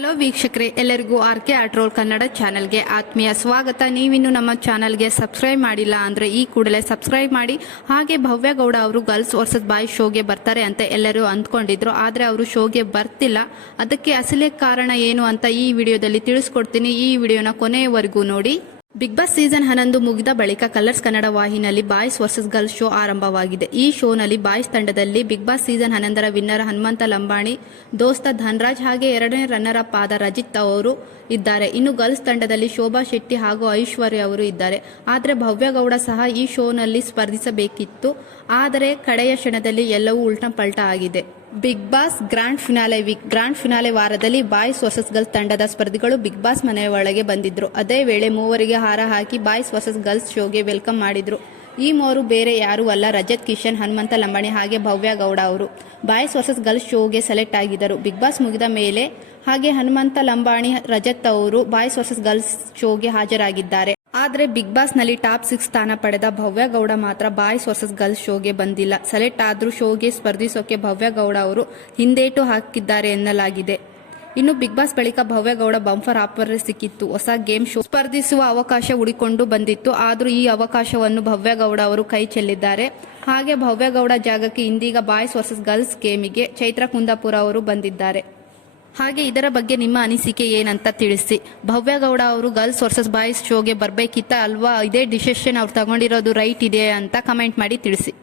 Hello ವೀಕ್ಷಕರೇ, ಎಲ್ಲರಿಗೂ R K ಆಟ್ರೋಲ್ Kannada ಚಾನೆಲ್ಗೆ ಆತ್ಮೀಯ ಸ್ವಾಗತ. ನೀವಿನ್ನು ನಮ್ಮ ಚಾನೆಲ್ಗೆ ಸಬ್ಸ್ಕ್ರೈಬ್ ಮಾಡಿಲ್ಲ ಅಂದರೆ ಈ ಕೂಡಲೇ ಸಬ್ಸ್ಕ್ರೈಬ್ ಮಾಡಿ. ಹಾಗೆ ಭವ್ಯ ಗೌಡ ಅವರು ಗರ್ಲ್ಸ್ ವರ್ಸಸ್ ಬಾಯ್ ಶೋಗೆ ಬರ್ತಾರೆ ಅಂತ ಎಲ್ಲರೂ ಅಂದ್ಕೊಂಡಿದ್ರು, ಆದರೆ ಅವರು ಶೋಗೆ ಬರ್ತಿಲ್ಲ. ಅದಕ್ಕೆ ಅಸಲೇ ಕಾರಣ ಏನು ಅಂತ ಈ ವಿಡಿಯೋದಲ್ಲಿ ತಿಳಿಸ್ಕೊಡ್ತೀನಿ. ಈ ವಿಡಿಯೋನ ಕೊನೆಯವರೆಗೂ ನೋಡಿ. ಬಿಗ್ ಬಾಸ್ ಸೀಸನ್ ಹನ್ನೊಂದು ಮುಗಿದ ಬಳಿಕ ಕಲರ್ಸ್ ಕನ್ನಡ ವಾಹಿನಿಯಲ್ಲಿ ಬಾಯ್ಸ್ ವರ್ಸಸ್ ಗರ್ಲ್ಸ್ ಶೋ ಆರಂಭವಾಗಿದೆ. ಈ ಶೋನಲ್ಲಿ ಬಾಯ್ಸ್ ತಂಡದಲ್ಲಿ ಬಿಗ್ ಬಾಸ್ ಸೀಸನ್ ಹನ್ನೊಂದರ ವಿನ್ನರ್ ಹನುಮಂತ ಲಂಬಾಣಿ, ದೋಸ್ತ ಧನ್ರಾಜ್ ಹಾಗೆ ಎರಡನೇ ರನ್ನರ್ ಅಪ್ ಆದ ರಜಿತ್ ಅವರು ಇದ್ದಾರೆ. ಇನ್ನು ಗರ್ಲ್ಸ್ ತಂಡದಲ್ಲಿ ಶೋಭಾ ಶೆಟ್ಟಿ ಹಾಗೂ ಐಶ್ವರ್ಯ ಅವರು ಇದ್ದಾರೆ. ಆದರೆ ಭವ್ಯಗೌಡ ಸಹ ಈ ಶೋನಲ್ಲಿ ಸ್ಪರ್ಧಿಸಬೇಕಿತ್ತು. ಆದರೆ ಕಡೆಯ ಕ್ಷಣದಲ್ಲಿ ಎಲ್ಲವೂ ಉಲ್ಟಾ ಪಲ್ಟಾ ಆಗಿದೆ. Bigg Boss grand finale week grand finale ವಾರದಲ್ಲಿ ಬಾಯ್ಸ್ ವರ್ಸಸ್ ಗರ್ಲ್ಸ್ ತಂಡದ ಸ್ಪರ್ಧಿಗಳು ಬಿಗ್ ಬಾಸ್ ಮನೆಯ ಒಳಗೆ ಬಂದಿದ್ರು. ಅದೇ ವೇಳೆ ಮೂವರಿಗೆ ಹಾರ ಹಾಕಿ ಬಾಯ್ಸ್ ವರ್ಸಸ್ ಗರ್ಲ್ಸ್ ಶೋಗೆ ವೆಲ್ಕಮ್ ಮಾಡಿದ್ರು. ಈ ಮೂವರು ಬೇರೆ ಯಾರೂ ಅಲ್ಲ, ರಜತ್, ಕಿಶನ್, ಹನುಮಂತ ಲಂಬಾಣಿ ಹಾಗೆ ಭವ್ಯ ಗೌಡ ಅವರು. ಬಾಯ್ಸ್ ವರ್ಸಸ್ ಗರ್ಲ್ಸ್ ಶೋಗೆ ಸೆಲೆಕ್ಟ್ ಆಗಿದ್ದರು. ಬಿಗ್ ಬಾಸ್ ಮುಗಿದ ಮೇಲೆ ಹಾಗೆ ಹನುಮಂತ ಲಂಬಾಣಿ, ರಜತ್ ಅವರು ಬಾಯ್ಸ್ ವರ್ಸಸ್ ಗರ್ಲ್ಸ್ ಶೋಗೆ ಹಾಜರಾಗಿದ್ದಾರೆ. ಆದರೆ ಬಿಗ್ ಬಾಸ್ನಲ್ಲಿ ಟಾಪ್ ಸಿಕ್ಸ್ ಸ್ಥಾನ ಪಡೆದ ಭವ್ಯ ಗೌಡ ಮಾತ್ರ ಬಾಯ್ಸ್ ವರ್ಸಸ್ ಗರ್ಲ್ಸ್ ಶೋಗೆ ಬಂದಿಲ್ಲ. ಸೆಲೆಕ್ಟ್ ಆದರೂ ಶೋಗೆ ಸ್ಪರ್ಧಿಸೋಕೆ ಭವ್ಯ ಗೌಡ ಅವರು ಹಿಂದೇಟು ಹಾಕಿದ್ದಾರೆ ಎನ್ನಲಾಗಿದೆ. ಇನ್ನು ಬಿಗ್ ಬಾಸ್ ಬಳಿಕ ಭವ್ಯಗೌಡ ಬಂಫರ್ ಆಫರ್ ಸಿಕ್ಕಿತ್ತು. ಹೊಸ ಗೇಮ್ ಶೋ ಸ್ಪರ್ಧಿಸುವ ಅವಕಾಶ ಹುಡಿಕೊಂಡು ಬಂದಿತ್ತು. ಆದರೂ ಈ ಅವಕಾಶವನ್ನು ಭವ್ಯಗೌಡ ಅವರು ಕೈ ಚೆಲ್ಲಿದ್ದಾರೆ. ಹಾಗೆ ಭವ್ಯಗೌಡ ಜಾಗಕ್ಕೆ ಇಂದೀಗ ಬಾಯ್ಸ್ ವರ್ಸಸ್ ಗರ್ಲ್ಸ್ ಗೇಮಿಗೆ ಚೈತ್ರ ಕುಂದಾಪುರ ಅವರು ಬಂದಿದ್ದಾರೆ. ಹಾಗೆ ಇದರ ಬಗ್ಗೆ ನಿಮ್ಮ ಅನಿಸಿಕೆ ಏನಂತ ತಿಳಿಸಿ. ಭವ್ಯ ಗೌಡ ಅವರು ಗರ್ಲ್ಸ್ ವರ್ಸಸ್ ಬಾಯ್ಸ್ ಶೋಗೆ ಬರಬೇಕಿತ್ತ ಅಲ್ವಾ? ಇದೇ ಡಿಸಿಷನ್ ಅವ್ರು ತಗೊಂಡಿರೋದು ರೈಟ್ ಇದೆ ಅಂತ ಕಮೆಂಟ್ ಮಾಡಿ ತಿಳಿಸಿ.